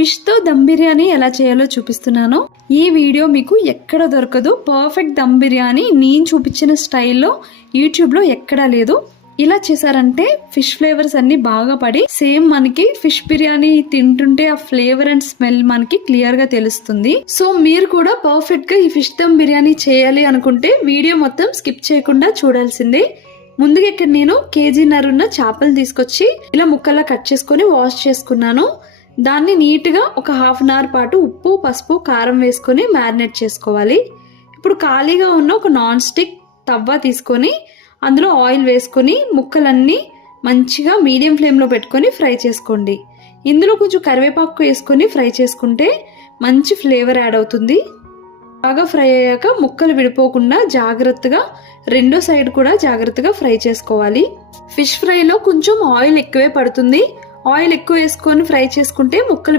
Fish తో దమ్ బిర్యానీ ఎలా చేయాలో చూపిస్తున్నాను. ఈ వీడియో మీకు ఎక్కడ దొరకదు. పర్ఫెక్ట్ దమ్ బిర్యానీ నేను చూపించిన స్టైల్లో యూట్యూబ్ లో ఎక్కడా లేదు. ఇలా చేశారంటే ఫిష్ ఫ్లేవర్స్ అన్ని బాగా పడి సేమ్ మనకి ఫిష్ బిర్యానీ తింటుంటే ఆ ఫ్లేవర్ అండ్ స్మెల్ మనకి క్లియర్ గా తెలుస్తుంది. సో మీరు కూడా పర్ఫెక్ట్ గా ఈ ఫిష్ దమ్ బిర్యానీ చేయాలి అనుకుంటే వీడియో మొత్తం స్కిప్ చేయకుండా చూడాల్సిందే. ముందుగా ఇక్కడ నేను కేజీన్నర చేపలు తీసుకొచ్చి ఇలా ముక్కలా కట్ చేసుకొని వాష్ చేసుకున్నాను. దాన్ని నీట్గా ఒక హాఫ్ అన్ అవర్ పాటు ఉప్పు, పసుపు, కారం వేసుకొని మ్యారినేట్ చేసుకోవాలి. ఇప్పుడు ఖాళీగా ఉన్న ఒక నాన్ స్టిక్ తవ్వ తీసుకొని అందులో ఆయిల్ వేసుకొని ముక్కలన్నీ మంచిగా మీడియం ఫ్లేమ్లో పెట్టుకొని ఫ్రై చేసుకోండి. ఇందులో కొంచెం కరివేపాకు వేసుకొని ఫ్రై చేసుకుంటే మంచి ఫ్లేవర్ యాడ్ అవుతుంది. బాగా ఫ్రై అయ్యాక ముక్కలు విడిపోకుండా జాగ్రత్తగా రెండో సైడ్ కూడా జాగ్రత్తగా ఫ్రై చేసుకోవాలి. ఫిష్ ఫ్రైలో కొంచెం ఆయిల్ ఎక్కువే పడుతుంది. ఆయిల్ ఎక్కువ వేసుకొని ఫ్రై చేసుకుంటే ముక్కలు